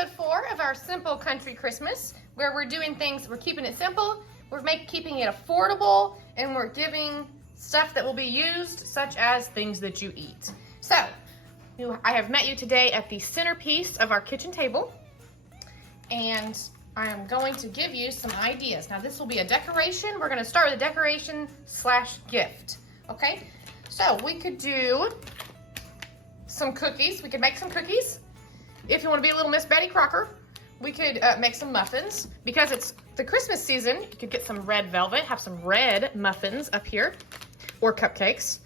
episode 4 of our Simple Country Christmas, where we're doing things, we're keeping it simple, we're keeping it affordable, and we're giving stuff that will be used, such as things that you eat. So, I have met you today at the centerpiece of our kitchen table, and I am going to give you some ideas. Now, this will be a decoration. We're going to start with a decoration / gift, okay? So, we could do some cookies. We could make some cookies. If you want to be a little Miss Betty Crocker, we could make some muffins. Because it's the Christmas season, you could get some red velvet, have some red muffins up here, or cupcakes,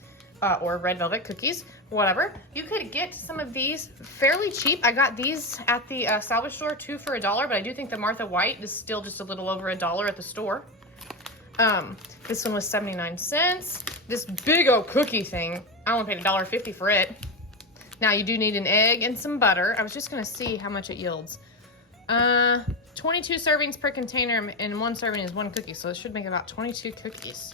or red velvet cookies, whatever. You could get some of these fairly cheap. I got these at the salvage store, 2 for $1, but I do think the Martha White is still just a little over $1 at the store. This one was 79 cents. This big old cookie thing, I only paid $1.50 for it. Now you do need an egg and some butter. I was just gonna see how much it yields. 22 servings per container, and 1 serving is 1 cookie, so it should make about 22 cookies.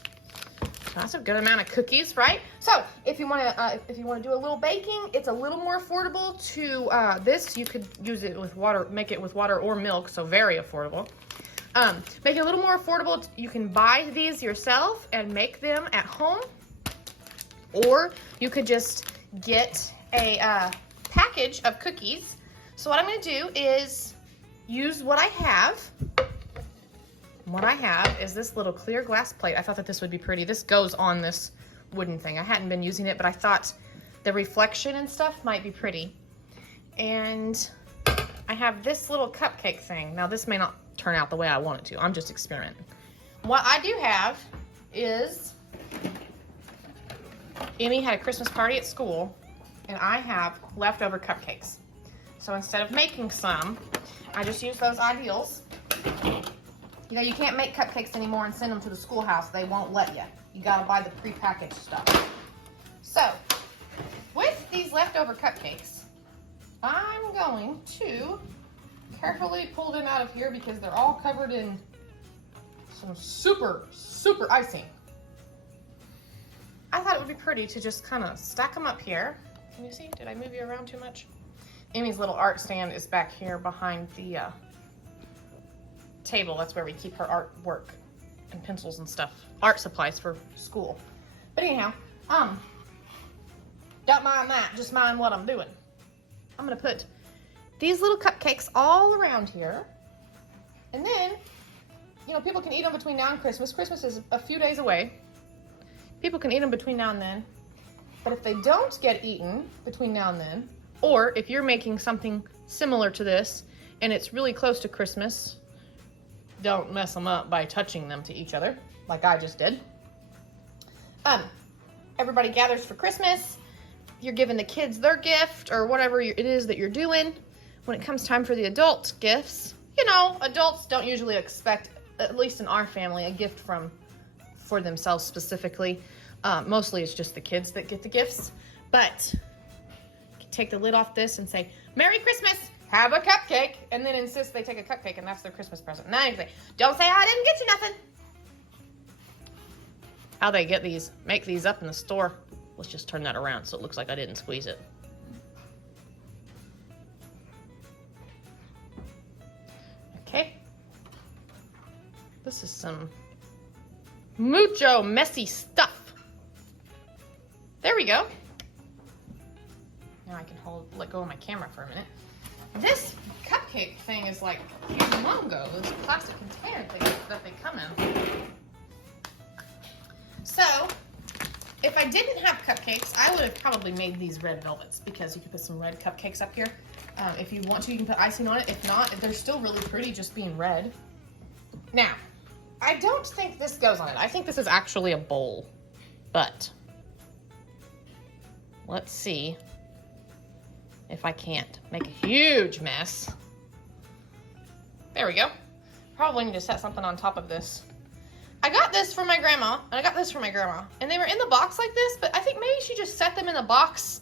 That's a good amount of cookies, right? So if you want to do a little baking, it's a little more affordable to this. You could use it with water, make it with water or milk, so very affordable. Make it a little more affordable. You can buy these yourself and make them at home, or you could just get a package of cookies. So what I'm going to do is use what I have. What I have is this little clear glass plate. I thought that this would be pretty. This goes on this wooden thing. I hadn't been using it, but I thought the reflection and stuff might be pretty. And I have this little cupcake thing. Now this may not turn out the way I want it to. I'm just experimenting. What I do have is, Emmy had a Christmas party at school, and I have leftover cupcakes. So instead of making some, I just use those ideals. You know, you can't make cupcakes anymore and send them to the schoolhouse. They won't let you. You gotta buy the prepackaged stuff. So, with these leftover cupcakes, I'm going to carefully pull them out of here because they're all covered in some super, super icing. I thought it would be pretty to just kind of stack them up here. Can you see? Did I move you around too much? Amy's little art stand is back here behind the table. That's where we keep her artwork and pencils and stuff. Art supplies for school. But anyhow, don't mind that. Just mind what I'm doing. I'm going to put these little cupcakes all around here. And then, you know, people can eat them between now and Christmas. Christmas is a few days away. People can eat them between now and then. But if they don't get eaten between now and then, or if you're making something similar to this and it's really close to Christmas, don't mess them up by touching them to each other, like I just did. Everybody gathers for Christmas. You're giving the kids their gift or whatever it is that you're doing. When it comes time for the adult gifts, you know, adults don't usually expect, at least in our family, a gift for themselves specifically. Mostly it's just the kids that get the gifts. But take the lid off this and say, Merry Christmas, have a cupcake, and then insist they take a cupcake and that's their Christmas present. Now you say, don't say I didn't get you nothing. How they get these, make these up in the store. Let's just turn that around so it looks like I didn't squeeze it. Okay. This is some mucho messy stuff. There we go. Now I can let go of my camera for a minute. This cupcake thing is like humongous, this plastic container thing that they come in. So, if I didn't have cupcakes, I would have probably made these red velvets because you could put some red cupcakes up here. If you want to, you can put icing on it. If not, they're still really pretty just being red. Now, I don't think this goes on it. I think this is actually a bowl, but let's see if I can't make a huge mess. There we go. Probably need to set something on top of this. I got this from my grandma, and I got this from my grandma, and they were in the box like this, but I think maybe she just set them in the box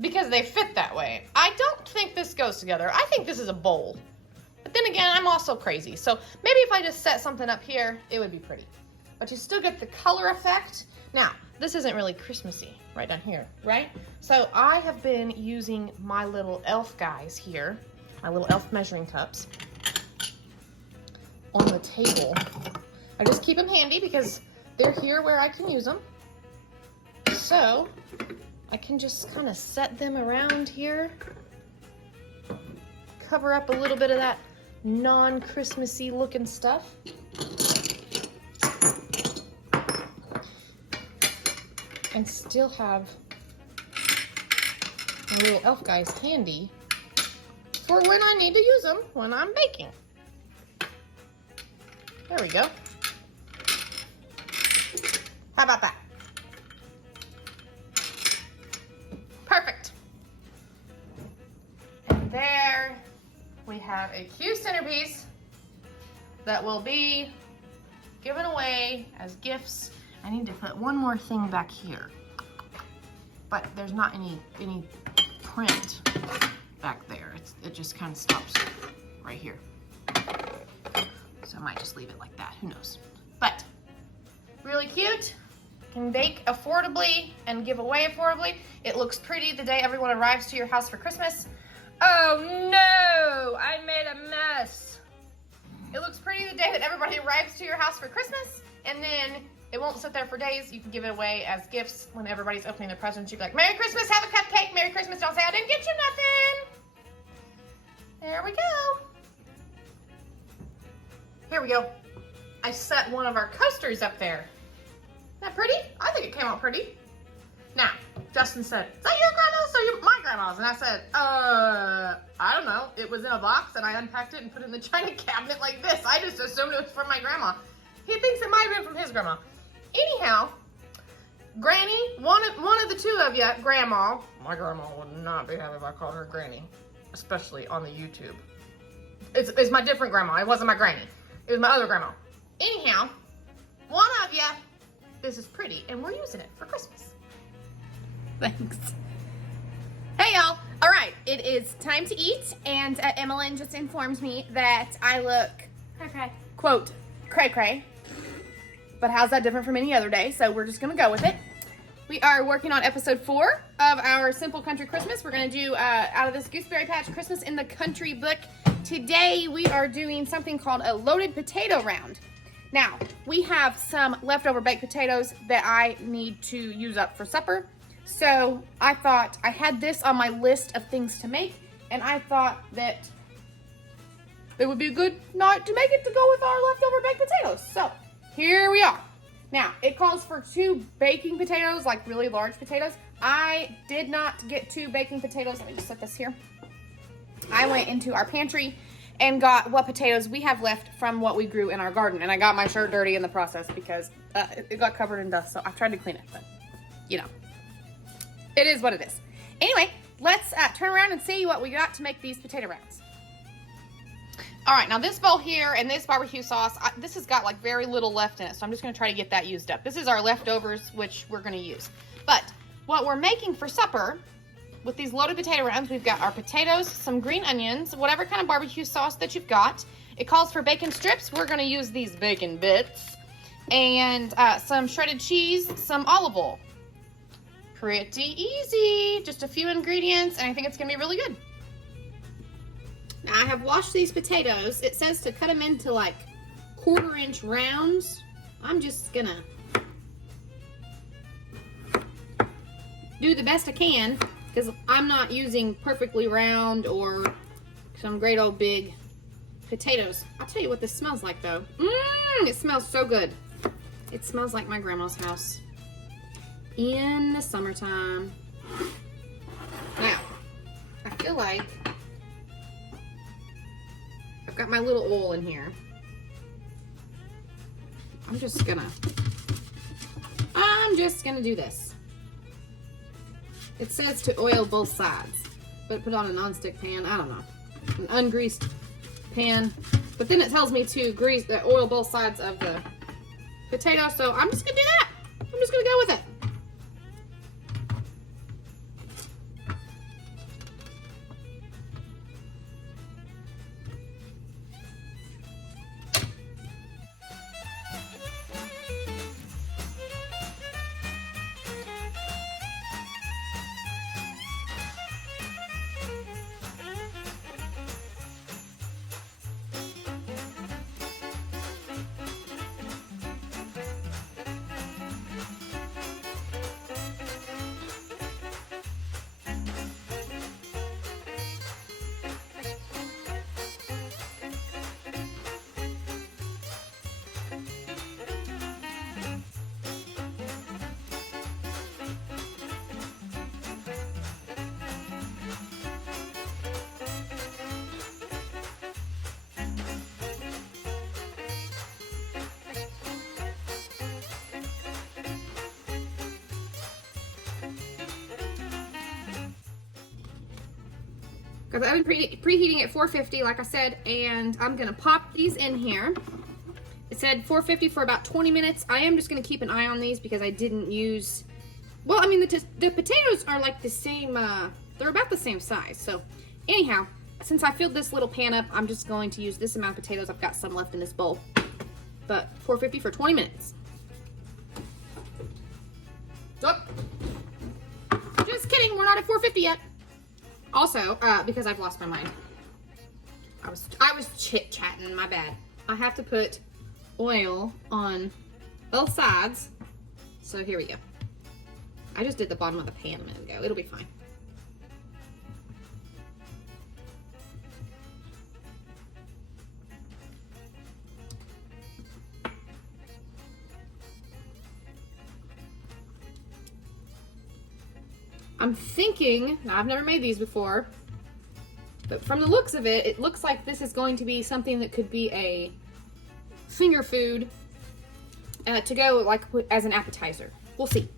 because they fit that way. I don't think this goes together. I think this is a bowl. But then again, I'm also crazy, so maybe if I just set something up here, it would be pretty. But you still get the color effect. Now, this isn't really Christmassy right down here, right? So I have been using my little elf guys here, my little elf measuring cups on the table. I just keep them handy because they're here where I can use them. So I can just kind of set them around here, cover up a little bit of that non-Christmassy looking stuff. And still have my little elf guys handy for when I need to use them when I'm baking. There we go. How about that? Perfect. And there we have a cute centerpiece that will be given away as gifts. I need to put one more thing back here, but there's not any print back there. It just kind of stops right here. So I might just leave it like that, who knows. But really cute, can bake affordably and give away affordably. It looks pretty the day everyone arrives to your house for Christmas. Oh no, I made a mess. It looks pretty the day that everybody arrives to your house for Christmas, and then it won't sit there for days. You can give it away as gifts when everybody's opening their presents. You can be like, Merry Christmas, have a cupcake. Merry Christmas, don't say I didn't get you nothing. There we go. Here we go. I set one of our coasters up there. Isn't that pretty? I think it came out pretty. Now, Justin said, is that your grandma's or my grandma's? And I said, I don't know. It was in a box and I unpacked it and put it in the china cabinet like this. I just assumed it was from my grandma. He thinks it might have been from his grandma. Anyhow, Granny, one of the two of you, Grandma. My grandma would not be happy if I called her Granny, especially on the YouTube. It's my different grandma. It wasn't my granny. It was my other grandma. Anyhow, one of you, this is pretty, and we're using it for Christmas. Thanks. Hey y'all. All right, it is time to eat, and Emmeline just informed me that I look, quote, cray-cray. But how's that different from any other day? So we're just gonna go with it. We are working on episode 4 of our Simple Country Christmas. We're gonna do out of this Gooseberry Patch Christmas in the Country book. Today we are doing something called a loaded potato round. Now, we have some leftover baked potatoes that I need to use up for supper. So I thought I had this on my list of things to make, and I thought that it would be a good night to make it to go with our leftover baked potatoes. So here we are. Now, it calls for 2 baking potatoes, like really large potatoes. I did not get 2 baking potatoes. Let me just set this here. I went into our pantry and got what potatoes we have left from what we grew in our garden. And I got my shirt dirty in the process because it got covered in dust. So I tried to clean it, but you know, it is what it is. Anyway, let's turn around and see what we got to make these potato rounds. All right, now this bowl here and this barbecue sauce, this has got like very little left in it, so I'm just gonna try to get that used up. This is our leftovers, which we're gonna use. But what we're making for supper with these loaded potato rounds, we've got our potatoes, some green onions, whatever kind of barbecue sauce that you've got. It calls for bacon strips. We're gonna use these bacon bits. And some shredded cheese, some olive oil. Pretty easy, just a few ingredients, and I think it's gonna be really good. Now, I have washed these potatoes. It says to cut them into like 1/4-inch rounds. I'm just gonna do the best I can because I'm not using perfectly round or some great old big potatoes. I'll tell you what this smells like though. It smells so good. It smells like my grandma's house in the summertime. Now, I feel like I've got my little oil in here. I'm just gonna do this. It says to oil both sides, but put on a nonstick pan. I don't know, an ungreased pan. But then it tells me to oil both sides of the potato, so I'm just gonna do that. I'm just gonna go with it. Got the oven preheating at 450, like I said, and I'm gonna pop these in here. It said 450 for about 20 minutes. I am just gonna keep an eye on these because I didn't use, well, I mean, the potatoes are like the same, they're about the same size. So anyhow, since I filled this little pan up, I'm just going to use this amount of potatoes. I've got some left in this bowl. But 450 for 20 minutes. Oh, just kidding, we're not at 450 yet. Also, because I've lost my mind. I was chit-chatting, my bad. I have to put oil on both sides. So here we go. I just did the bottom of the pan a minute ago. It'll be fine. I'm thinking, now I've never made these before, but from the looks of it, it looks like this is going to be something that could be a finger food to go like as an appetizer. We'll see.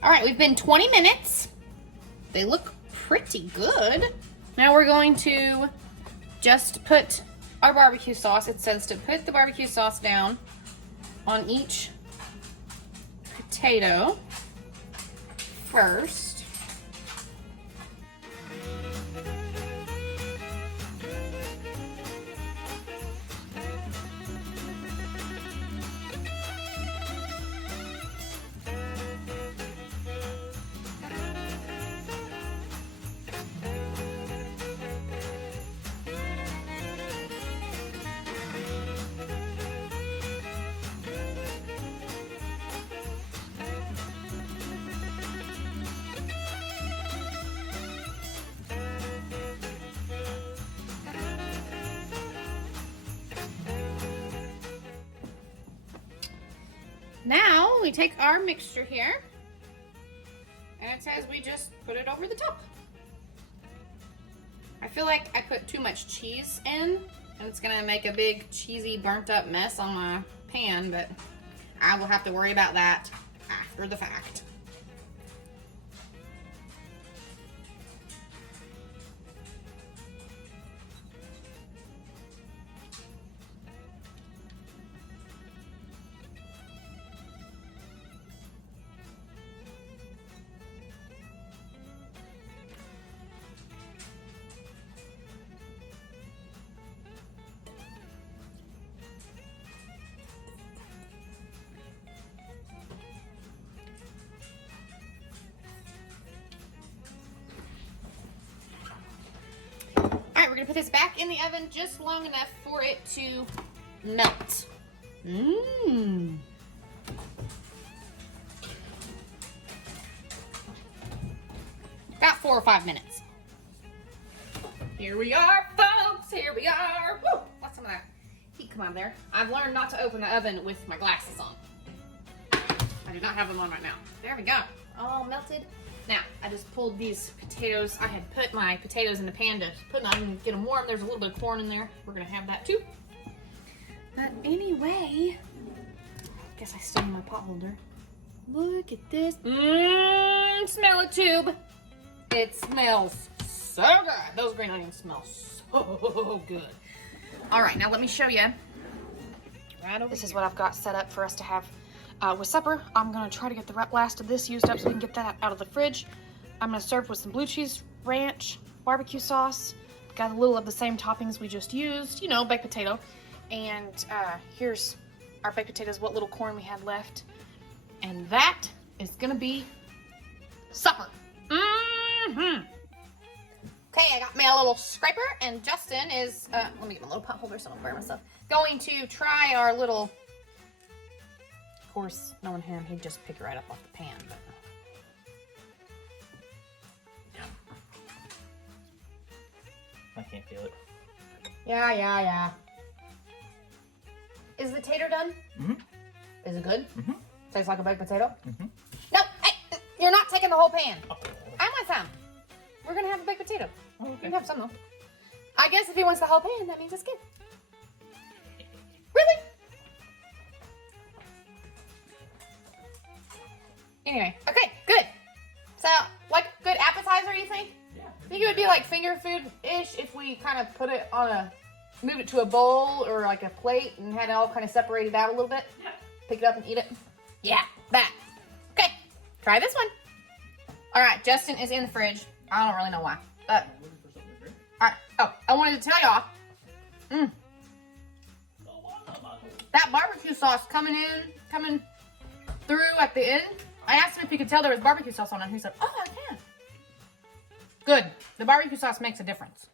All right, we've been 20 minutes. They look pretty good. Now we're going to just put our barbecue sauce. It says to put the barbecue sauce down on each potato first. Now we take our mixture here, and it says we just put it over the top. I feel like I put too much cheese in, and it's gonna make a big cheesy burnt up mess on my pan, but I will have to worry about that after the fact. We're gonna put this back in the oven just long enough for it to melt. About 4 or 5 minutes. Here we are, folks. Here we are. Woo! What's some of that? heat come out of there. I've learned not to open the oven with my glasses on. I do not have them on right now. There we go. All melted. Now, I just pulled these potatoes. I had put my potatoes in the pan to put in the oven and get them warm. There's a little bit of corn in there. We're gonna have that too. But anyway, I guess I still need my pot holder. Look at this. Smell it, tube. It smells so good. Those green onions smell so good. All right, now let me show you. This is what I've got set up for us to have with supper. I'm gonna try to get the last of this used up so we can get that out of the fridge. I'm gonna serve with some blue cheese, ranch, barbecue sauce. Got a little of the same toppings we just used, you know, baked potato. And here's our baked potatoes, what little corn we had left. And that is gonna be supper. Okay, I got me a little scraper, and Justin is, let me get my little pot holder so I don't burn myself. Going to try our little, of course, knowing him, he'd just pick it right up off the pan. But... I can't feel it. Yeah. Is the tater done? Mm-hmm. Is it good? Mm-hmm. Tastes like a baked potato? Mm-hmm. No, hey, you're not taking the whole pan. Oh. I want some. We're gonna have a baked potato. Oh, You okay. can have some though. I guess if he wants the whole pan, that means it's good. Really? Anyway, okay, good. So, like a good appetizer, you think? Yeah. Think it would be like finger food-ish if we kind of put it on a, move it to a bowl or like a plate and had it all kind of separated out a little bit? Yeah. Pick it up and eat it? Yeah, that. Okay, try this one. All right, Justin is in the fridge. I don't really know why. All right. Oh, I wanted to tell y'all. That barbecue sauce coming through at the end. I asked him if he could tell there was barbecue sauce on it. And he said, "Oh, I can." Good. The barbecue sauce makes a difference.